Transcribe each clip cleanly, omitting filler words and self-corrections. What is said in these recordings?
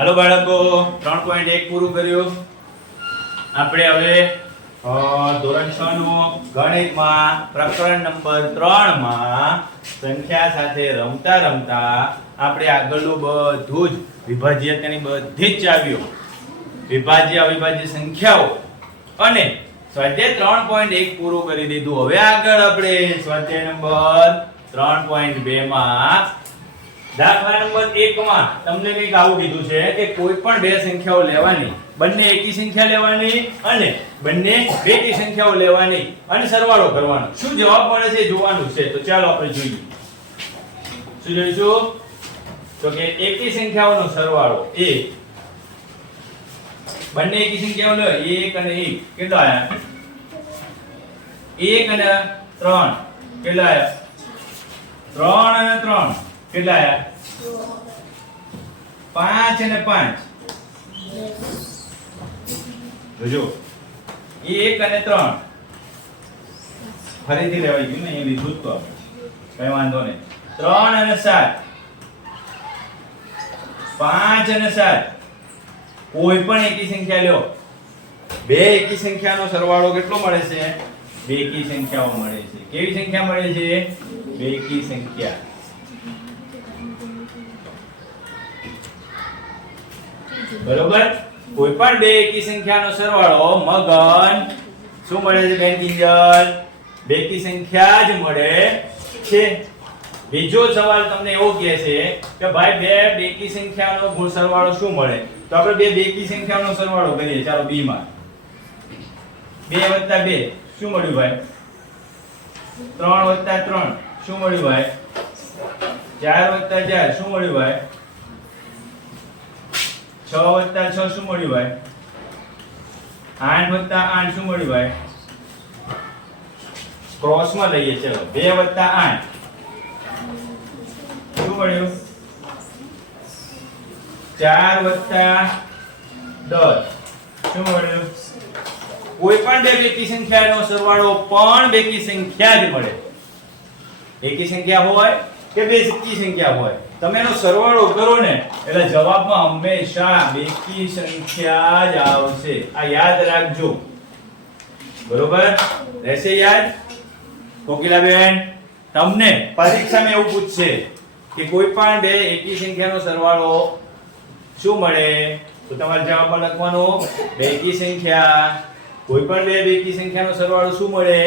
હાલો બાળકો 3.1 પૂરું કર્યું. આપણે હવે ધોરણ 6 નું ગણિતમાં પ્રકરણ નંબર 3 માં સંખ્યા સાથે રમતા રમતા આપણે આગળનું બધું જ વિભાજ્યતાની બધી જ ચાવીઓ, વિભાજ્ય અવિભાજ્ય સંખ્યાઓ અને સ્વાધ્યાય 3.1 પૂરું કરી દીધું. હવે આગળ આપણે સ્વાધ્યાય નંબર 3.2 માં દાખલા નંબર 1 માં તમને કંઈક આવું કીધું છે કે કોઈ પણ બે સંખ્યાઓ લેવાની, બંને એકી સંખ્યા લેવાની અને બંને બેકી સંખ્યાઓ લેવાની અને સરવાળો કરવાનો. શું જવાબ મળે છે જોવાનું છે. તો ચાલો આપણે જોઈએ. શું જોઈશું? તો કે એકી સંખ્યાઓનો સરવાળો એ બંને એકી સંખ્યાઓ લો 1 અને 1 કેટલા આયા? 1 અને 3 કેટલા આયા? 3 અને 3 કેટલા આયા? 5 અને 5 જોજો 1 અને 3 ફરીથી લેવાઈ ગયું ને, એ લીધું તો કઈ વાંધો નહીં. 3 અને 7 5 અને 7 કોઈ પણ એકી સંખ્યા લ્યો, બે એકી સંખ્યાનો સરવાળો કેટલો મળે છે? બેકી સંખ્યાઓ મળે છે. કેવી સંખ્યા મળે છે? બેકી સંખ્યા. બરોબર. કોઈ પણ બે એકી સંખ્યાનો સરવાળો મગન શું મળે છે? બેન કિંજલ બેકી સંખ્યા જ મળે છે. બીજો સવાલ તમને એવો કહે છે કે ભાઈ બે બેકી સંખ્યાનો સરવાળો શું મળે? તો આપણે બે બેકી સંખ્યાનો સરવાળો કરીએ. ચાલો b માં 2 + 2 શું મળ્યું ભાઈ? 3 + 3 શું મળ્યું ભાઈ? 4 + 4 શું મળ્યું ભાઈ? 6 + 6 શું મળ્યું ભાઈ? 8 + 8 શું મળ્યું ભાઈ? ક્રોસમાં લઈએ. ચલો 2 + 8 શું મળ્યું? 4 + 10 શું મળ્યું? કોઈ પણ બે બેકી સંખ્યાનો સરવાળો પણ બેકી સંખ્યા જ મળે. એકી સંખ્યા હોય કે બેકી સંખ્યા હોય, તમે એનો સરવાળો કરો ને એટલે જવાબમાં હંમેશા બેકી સંખ્યા જ આવશે. આ યાદ રાખજો. બરોબર રહેશે યાદ? કોકિલાબેન તમને પરીક્ષામાં એવું પૂછશે કે કોઈ પણ બે એકી સંખ્યાનો સરવાળો શું મળે? તો તમારે જવાબમાં લખવાનું બેકી સંખ્યા. કોઈ પણ બે બેકી સંખ્યાનો સરવાળો શું મળે?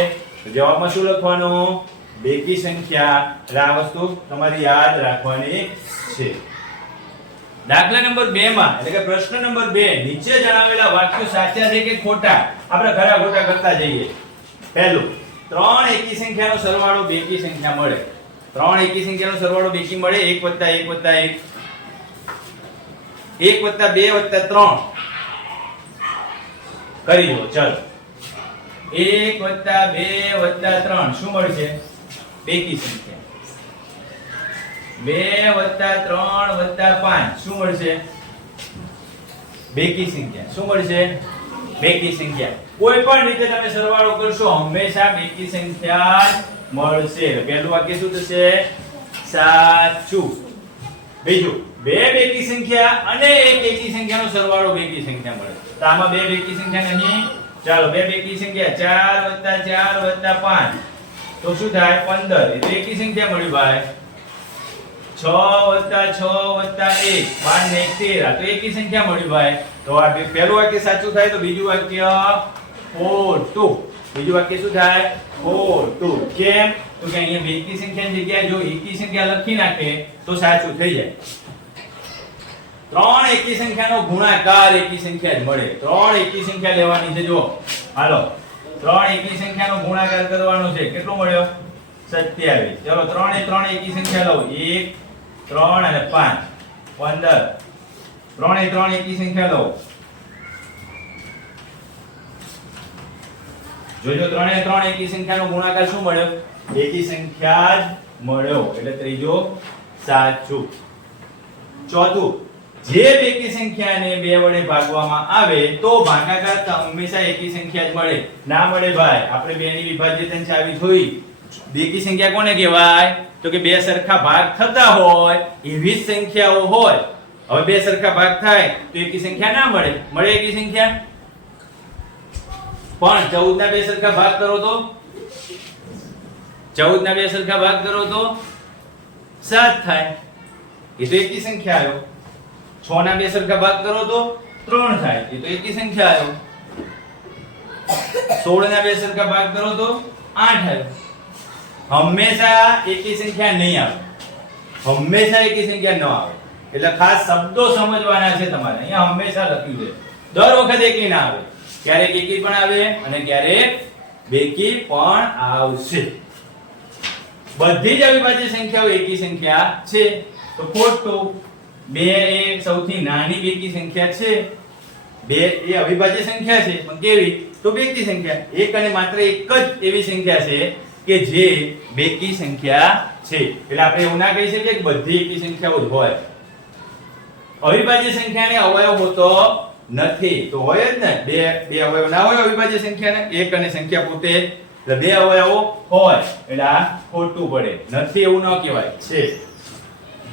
તો જવાબમાં શું લખવાનું? બેકી સંખ્યા. એટલે આ વસ્તુ તમારી યાદ રાખવાની છે. દાખલા નંબર 2 માં એટલે કે પ્રશ્ન નંબર 2 નીચે જણાવેલા વાક્યો સાચા છે કે ખોટા આપણે ખરા ખોટા કરતા જઈએ. પહેલું, ત્રણ એકી સંખ્યાનો સરવાળો બેકી સંખ્યા મળે. ત્રણ એકી સંખ્યાનો સરવાળો બેકી મળે 1 + 1 + 1 1 + 2 + 3 કરી દો. ચાલો 1 + 2 + 3 શું મળશે? બેકી સંખ્યા. 2 + 3 + 5 શું મળશે? બેકી સંખ્યા. શું મળશે? બેકી સંખ્યા. કોઈ પણ રીતે તમે સરવાળો કરશો હંમેશા બેકી સંખ્યા જ મળશે. પહેલું વાક્ય શું થશે? સાચું. બીજું, બે બેકી સંખ્યા અને એક એકી સંખ્યાનો સરવાળો બેકી સંખ્યા મળે. તો આમાં બે બેકી સંખ્યા નહીં. ચાલો બે બેકી સંખ્યા 4 + 4 + 5 તો શું થાય? 15. એટલે એકી સંખ્યા મળી ભાઈ. 6 + 6 + 1 12 ને 13 તો એકી સંખ્યા મળી ભાઈ. તો આ પહેલું વાક્ય સાચું થાય તો બીજું વાક્ય ખોટું. બીજું વાક્ય શું થાય? ખોટું. કેમ? તો કે અહીંયા બેકી સંખ્યાની જગ્યાએ જો એકી સંખ્યા લખી નાખે તો સાચું થઈ જાય. ત્રણ એકી સંખ્યાનો ગુણાકાર એકી સંખ્યા જ મળે. ત્રણ એકી સંખ્યા લેવાની છે. જો હાલો ત્રણ એકી સંખ્યાનો ગુણાકાર કરવાનો છે. કેટલો મળ્યો? 27. ચલો ત્રણ એકી સંખ્યા લો. 1 3 અને 5 15. ત્રણ એકી સંખ્યા લો. જોજો ત્રણ એકી સંખ્યાનો ગુણાકાર શું મળ્યો? એકી સંખ્યા જ મળ્યો. એટલે ત્રીજો સાચું. ચોથું, જે બેકી સંખ્યાને 2 વડે ભાગવામાં આવે તો ભાગાકાર હંમેશા એકી સંખ્યા જ મળે. ના મળે ભાઈ. આપણે 2 ની વિભાજ્યતાની ચાવી જોઈ. બેકી સંખ્યા કોને કહેવાય? તો કે બે સરખા ભાગ થતા હોય એવી જ સંખ્યાઓ હોય હવે બે સરખા ભાગ થાય તો એકી સંખ્યા ના મળે. મળે એકી સંખ્યા? પણ 14 ના બે સરખા ભાગ કરો તો 14 ના બે સરખા ભાગ કરો તો 7 થાય. એ તો એકી સંખ્યા આવ્યો. 6 ના બે સરખા ભાગ કરો તો 3 થાય. એ તો એકી સંખ્યા આવ્યો. 16 ના બે સરખા ભાગ કરો તો 8 આવ્યો. હંમેશા એકી સંખ્યા નહીં આવે. હંમેશા એકી સંખ્યા ન આવે. એટલે ખાસ શબ્દો સમજવાના છે તમારે. અહીંયા હંમેશા લખ્યું છે. દર વખતે એકી ના આવે. ક્યારેક એકી પણ આવે અને ક્યારેક બેકી પણ આવશે. બધી જ અવિભાજ્ય સંખ્યાઓ એકી સંખ્યા છે. તો ખોટું. 2 એ સૌથી નાની બેકી સંખ્યા છે. 2 એ અવિભાજ્ય સંખ્યા છે પણ કેવી? તો બેકી સંખ્યા. એક અને માત્ર એક જ એવી સંખ્યા છે કે જે બેકી સંખ્યા છે. એટલે આપણે એવું ના કહી શકીએ કે બધી એકી સંખ્યાઓ જ હોય. અવિભાજ્ય સંખ્યાને અવયવ હોતો નથી. તો હોય જ ને. બે અવયવ ના હોય અવિભાજ્ય સંખ્યાને. એક અને સંખ્યા પોતે એટલે બે અવયવો હોય. એટલે આ ખોટું પડે. નથી એવું ન કહેવાય. છે.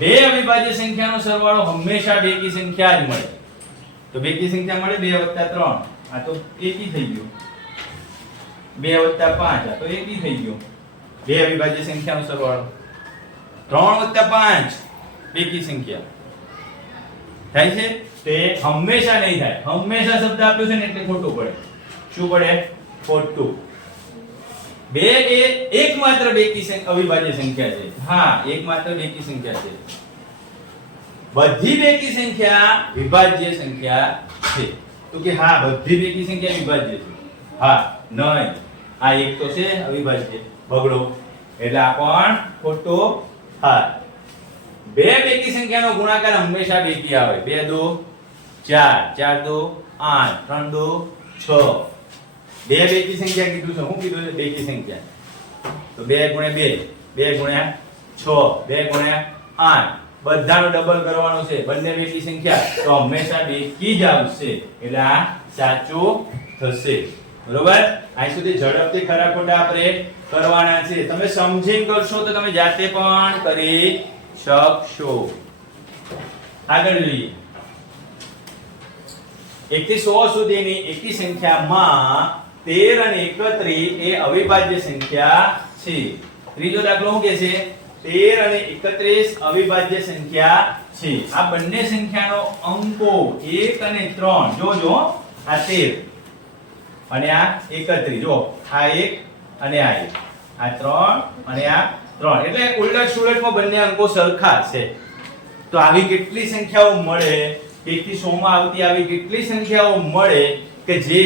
બે અવિભાજ્ય સંખ્યાનો સરવાળો હંમેશા બેકી સંખ્યા જ મળે. તો બેકી સંખ્યા મળે 2 + 3. આ તો એકી થઈ ગયું. 2 + 5 આ તો એકી થઈ ગયું. બે અવિભાજ્ય સંખ્યાનો સરવાળો. 3 + 5 બેકી સંખ્યા થાય છે. તે હંમેશા નહીં થાય. હંમેશા શબ્દ આપ્યો છે ને એટલે ખોટું પડે. શું પડે? ખોટું. 2 એ એકમાત્ર બેકી અવિભાજ્ય સંખ્યા છે. હા, એકમાત્ર બેકી સંખ્યા છે. બધી બેકી સંખ્યા વિભાજ્ય સંખ્યા છે. તો કે હા, બધી બેકી સંખ્યા વિભાજ્ય છે. હા, નહીં. આ એક તો છે અવિભાજ્ય. બગડો. એટલે આ પણ ખોટો થાય. બે બેકી સંખ્યાનો ગુણાકાર હંમેશા બેકી આવે. 2 × 2 = 4, 4 × 2 = 8, 3 × 2 = 6. બે બેકી સંખ્યા કીધું છે. શું કીધું છે? બેકી સંખ્યા. તો 2 × 2 2 × 6 2 × 8 બધાનો ડબલ કરવાનો છે. બંને બેકી સંખ્યા તો હંમેશા બેકી જ આવશે. એટલે આ સાચું થશે. બરોબર? અહીં સુધી ઝડપથી ખરા ખોટા આપણે કરવાના છે. તમે સમજીને કરશો તો તમે જાતે પણ કરી શકશો. આગળ જોઈએ. 1 થી 100 સુધીની એકી સંખ્યામાં 13 અને 31 એ અવિભાજ્ય સંખ્યા છે. ત્રીજો દાખલો શું કહે છે? 13 અને 31 અવિભાજ્ય સંખ્યા છે. આ બંને સંખ્યાનો અંકો 1 અને 3 જોજો. આ 13 અને આ 31 જો. આ 1 અને આ 1. આ 3 અને આ 3. એટલે ઉલટ સુલટમાં બંને અંકો સરખા છે. તો આવી કેટલી સંખ્યાઓ મળે? 1 થી 100 માં આવતી આવી કેટલી સંખ્યાઓ મળે કે જે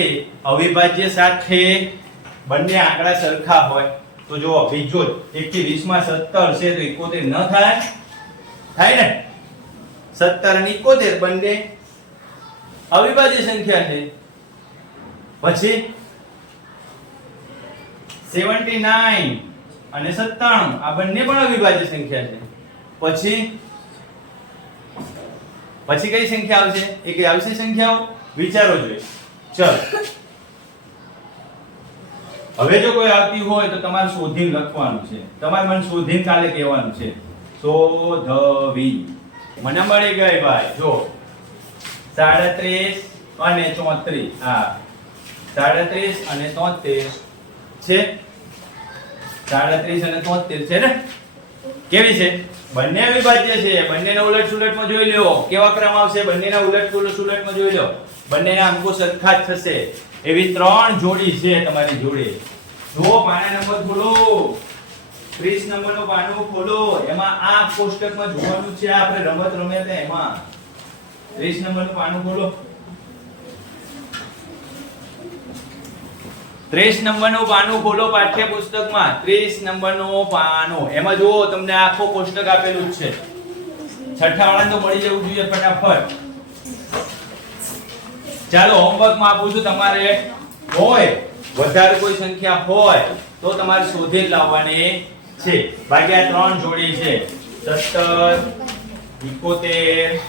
અવિભાજ્ય સાથે બંને આંકડા સરખા હોય? તો જો બીજો 1 થી 20 માં 17 છે તો 71 ન થાય? થાય ને. 17 અને 71 બંને અવિભાજ્ય સંખ્યા છે. પછી 79 અને 97 આ બંને પણ અવિભાજ્ય સંખ્યા છે. પછી કઈ સંખ્યા આવશે? એક આવશે સંખ્યાઓ. વિચારો જોઈએ. ચલ, હવે જો કોઈ આવતી હોય તો તમારે શોધીને લખવાનું છે. તમારે મને શોધીને કાલે કહેવાનું છે. શોધવી. મને મળી ગઈ ભાઈ. જો 37 અને 34. હા, 37 અને 73 છે. 37 અને 73 છે ને. કેવી છે? બંને અવિભાજ્ય છે. બંનેના ઉલટ સુલટમાં જોઈ લો. કેવા ક્રમ આવશે? બંનેના ઉલટ સુલટમાં જોઈ લો. બંનેના અંકો સરખા જ થશે. એવી 3 જોડી છે તમારી જોડે. જો પાના નંબર ખોલો. 30 નંબરનો પાનો ખોલો. એમાં આ કોષ્ટકમાં જોવાનું છે. આપણે રમત રમ્યા હતા એમાં 30 નંબરનું પાનું ખોલો. 30 નંબરનું પાનું ખોલો પાઠ્યપુસ્તકમાં. 30 નંબરનું પાનું. એમાં જુઓ તમને આખો કોષ્ટક આપેલું જ છે. છઠ્ઠા વાળાને તો મળી જવું જોઈએ ફટાફટ. ચાલો હોમવર્કમાં આપું છું. તમારે હોય વધારે કોઈ સંખ્યા હોય તો તમારે શોધીને લાવવાની છે. બાકી આ 3 જોડી છે. 17 71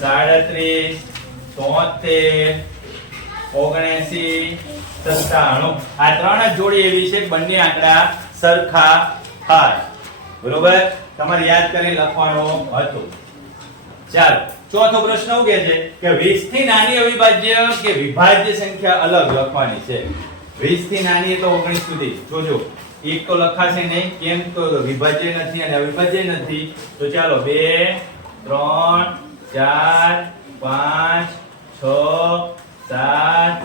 37 73 79 97. આ 3 જ જોડી એવી છે બંને આંકડા સરખા થાય. બરોબર? તમારે યાદ કરીને લખવાનો હતું. ચાલો ચોથો પ્રશ્ન શું કહે છે કે 20 થી નાની અવિભાજ્ય કે વિભાજ્ય સંખ્યા અલગ લખવાની છે. 20 થી નાની તો 19 સુધી. જોજો એક તો લખાશે નહીં, કેમ તો વિભાજ્ય નથી અને અવિભાજ્ય નથી. તો ચાલો 2 3 4 5 6 7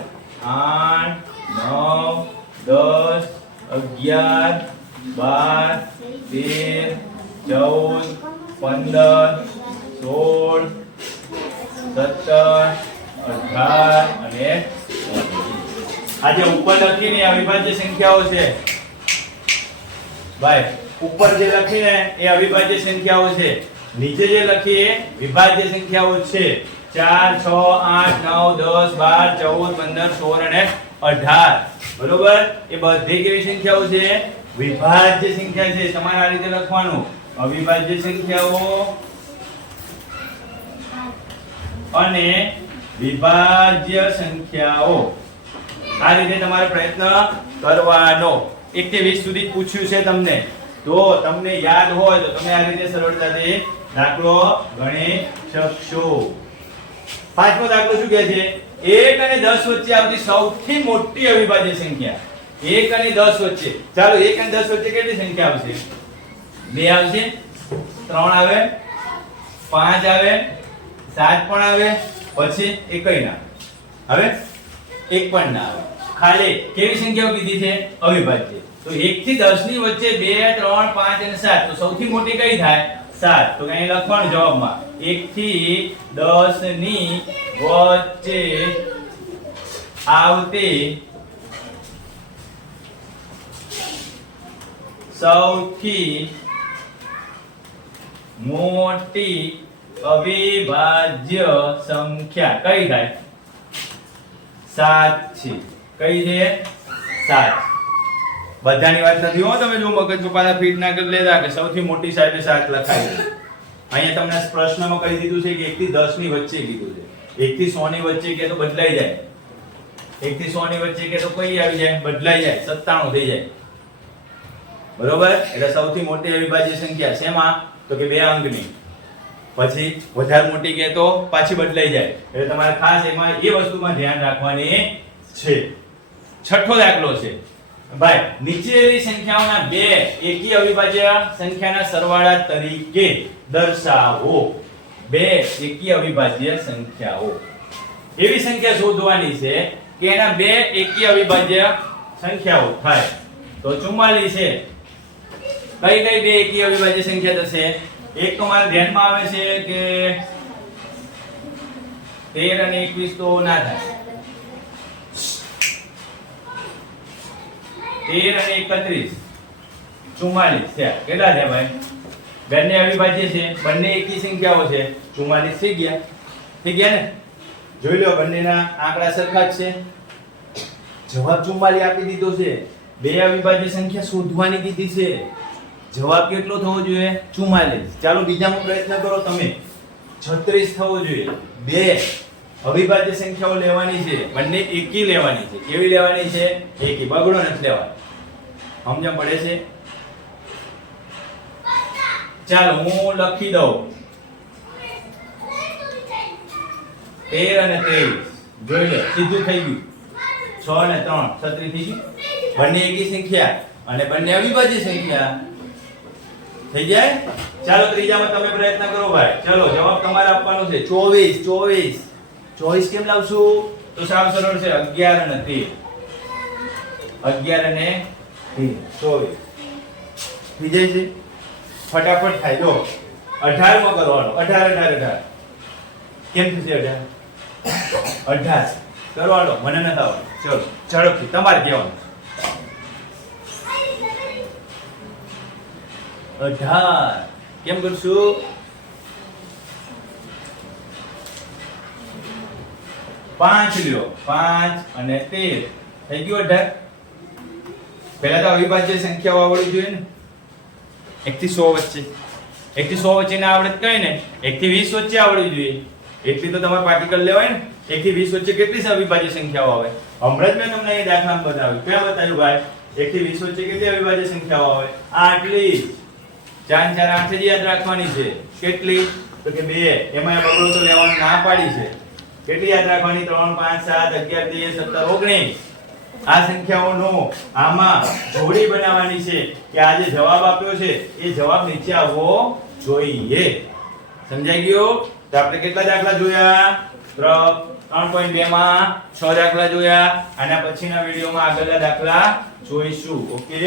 8 9 10 11 12 13 14 15 16 17 18 અને 19. આજે ઉપર લખીને અવિભાજ્ય સંખ્યાઓ છે ભાઈ, ઉપર જે લખીને એ અવિભાજ્ય સંખ્યાઓ છે, નીચે જે લખીએ વિભાજ્ય સંખ્યાઓ છે. 4 6 8 9 10 12 14 15 16 અને 18. બરોબર? એ બધી કેવી સંખ્યાઓ છે? વિભાજ્ય સંખ્યા છે. તમારે આ રીતે લખવાનું, અવિભાજ્ય સંખ્યાઓ અને વિભાજ્ય સંખ્યાઓ. આ રીતે તમારે પ્રયત્ન કરવાનો. 1 થી 20 સુધી પૂછ્યું છે તમને, તો તમને યાદ હોય તો તમે આ રીતે સરળતાથી દાખલો ગણી શકશો. પાંચમો દાખલો શું કહે છે? 1 અને 10 વચ્ચે આવતી સૌથી મોટી અવિભાજ્ય સંખ્યા. 1 અને 10 વચ્ચે. ચાલો 1 અને 10 વચ્ચે કેટલી સંખ્યા આવશે? 2 આવશે, 3 આવે, 5 આવે, 7 પણ આવે, પછી 1 ના આવે, 1 પણ ના આવે. ખાલી કેવી સંખ્યાઓ કીધી છે? અવિભાજ્ય. તો 1 થી 10 ની વચ્ચે 2 3 5 અને 7, તો સૌથી મોટી કઈ થાય? 7. તો કઈ લખવાનું જવાબમાં 1 થી 10 ની વચ્ચે આવતી સૌથી મોટી અવિભાજ્ય સંખ્યા કઈ થાય? 7 છે. કઈ છે? 7. બધાની વાત નથી હો, તમે જો મગજ પાછા ફીટ ના કરી લેતા કે સૌથી મોટી સાહેબે 7 લખાય. અહીંયા તમને પ્રશ્નમાં કહી દીધું છે કે 1 થી 10 ની વચ્ચે કીધું છે. 1 થી 100 ની વચ્ચે કે તો બદલાઈ જાય. 1 થી 100 ની વચ્ચે કે તો કઈ આવી જાય? બદલાઈ જાય, 97 થઈ જાય. બરોબર? એટલે સૌથી મોટી અવિભાજ્ય સંખ્યા શેમાં? તો કે 2 અંકની. પછી વધારે મોટી કે તો પાછી બદલાઈ જાય. એટલે તમારે ખાસ એમાં એ વસ્તુમાં ધ્યાન રાખવાની છે. છઠ્ઠો દાખલો છે ભાઈ, નીચેની સંખ્યાઓના બે એકી અવિભાજ્ય સંખ્યાના સરવાળા તરીકે દર્શાવો. બે એકી અવિભાજ્ય સંખ્યાઓ. એવી સંખ્યા શોધવાની છે કે એના બે એકી અવિભાજ્ય સંખ્યાઓ થાય. તો 44 છે. કઈ કઈ બે એકી અવિભાજ્ય સંખ્યા થશે? એક તો મારા ધ્યાનમાં આવે છે કે 13 અને 21 તો ના થાય. 13 અને 31 44 થયા. કેટલા થયા ભાઈ? બંને અવિભાજ્ય છે, બંને એકી સંખ્યાઓ છે. 44 થઈ ગયા. થઈ ગયા ને? જોઈ લો, બંનેના આંકડા સરખા જ છે. જવાબ 44 આપી દીધો છે. બે અવિભાજ્ય સંખ્યા શોધવાની કીધી છે. જવાબ કેટલો થવો જોઈએ? 44. ચાલો બીજામાં પ્રયત્ન કરો તમે. 36 થવો જોઈએ. બે અવિભાજ્ય સંખ્યાઓ લેવાની છે, બંને એકી લેવાની છે. કેવી લેવાની છે? એકી. બગડો નથી લેવાનો. સમજણ પડે છે? ચાલો હું લખી દઉં. 13 અને 23. જોઈ લો, સીધું થઈ ગયું. 6 અને 3 36 થઈ ગયું. બંને એકી સંખ્યા અને બંને અવિભાજ્ય સંખ્યા થઈ જાય. ચાલો ત્રીજામાં તમે પ્રયત્ન કરો ભાઈ. ચાલો જવાબ તમારે આપવાનો છે. 24 કેમ લાવશું? તો સાવ સરળ છે. 11 અને 13. 11 અને 3 24 થઈ જાય છે. ફટાફટ થાય. જો 18 માં કરવાનો. 18 કેમ થશે? 18 કરવાનો. મને નથી આવડતું. ચલો ઝડપથી તમારે કહેવાનું. 18 કેમ કરશું? 5 લ્યો. 5 અને 13 થઈ ગયું 18. પહેલા તો અવિભાજ્ય સંખ્યાઓ આવડવી જોઈએ ને. 1 થી 100 વચ્ચે. 1 થી 100 વચ્ચે ના આવડે કઈ ને. 1 થી 20 વચ્ચે આવડવી જોઈએ. એટલી તો તમારે પાર્ટિકલ લેવાય ને. 1 થી 20 વચ્ચે કેટલી અવિભાજ્ય સંખ્યાઓ આવે? હમણાં જ મેં તમને એ દાખલામાં બતાવ્યું. ક્યાં બતાવ્યું ભાઈ? 1 થી 20 વચ્ચે કેટલી અવિભાજ્ય સંખ્યાઓ આવે? આટલી. 4 4 8 જ યાદ રાખવાની છે. કેટલી? તો કે 2 એમાં બગડો તો લેવાનું ના પાડી છે. કેટલી યાદ રાખવાની? 3 5 7 11 13 17 19. આ સંખ્યાઓનો આમાં જોડી બનાવવાની છે કે આ જે જવાબ આપ્યો છે એ જવાબ નીચે આવવો જોઈએ. સમજાઈ ગયું? તો આપણે કેટલા દાખલા જોયા? 3.2 માં 6 દાખલા જોયા. આના પછીના વિડિયોમાં આગળના દાખલા જોઈશું. ઓકે.